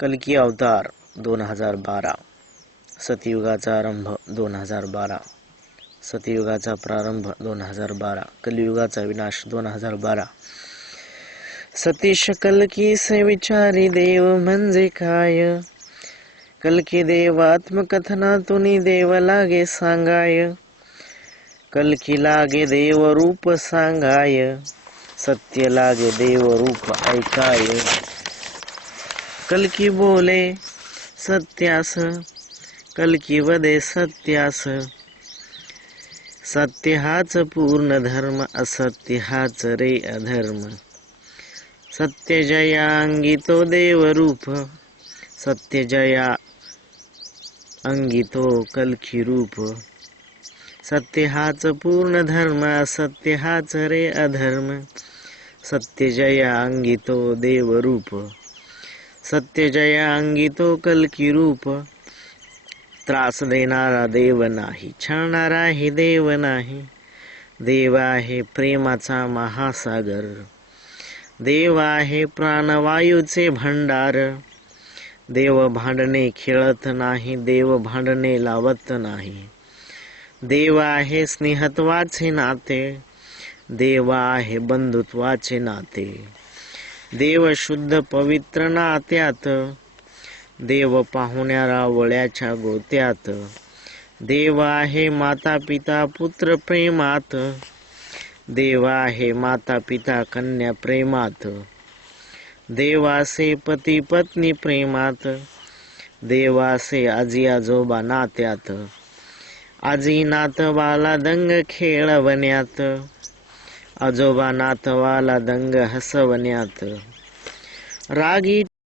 कल्की अवतार 2012, सतयुगाचा आरंभ 2012, सतयुगाचा प्रारंभ 2012, कलियुगाचा विनाश 2012. सतीश कल्की से विचारी देव म्हणजे काय, कल्की देव आत्मकथनातून देव लागे सांगाय, कल्की लागे देव रूप सांगाय, सत्य लागे देव रूप ऐकाय. कल्की बोले सत्यास, कल्की वदे सत्यास, सत्य हाच पूर्ण धर्म, असत्य हाच रे अधर्म. सत्य जया अंगितो देव रूप, सत्य जया अंगितो कल्की रूप. सत्य हाच पूर्ण धर्म, असत्य हाच रे अधर्म. सत्य जया अंगितो देव रूप, सत्य जया अंगितो कल्की रूप. त्रास देणारा देव नाही, छळणारा ही देव नाही. देव आहे प्रेमाचा महासागर, देव आहे प्राणवायूचे भंडार. देव भांडणे खेळत नाही, देव भांडणे लावत नाही. देव आहे स्नेहत्वाचे नाते, देव आहे बंधुत्वाचे नाते. देव शुद्ध पवित्र नात्यात, देव पाहुण्याला वळ्याच्या गोत्यात. देव आहे माता पिता पुत्र प्रेमात, देव आहे माता पिता कन्या प्रेमात. देवासे पती पत्नी प्रेमात, देवासे आजी आजोबा नात्यात. आजी नातवाला दंग खेळवण्यात, आजोबा नातवाला दंग हसवण्यात. रागी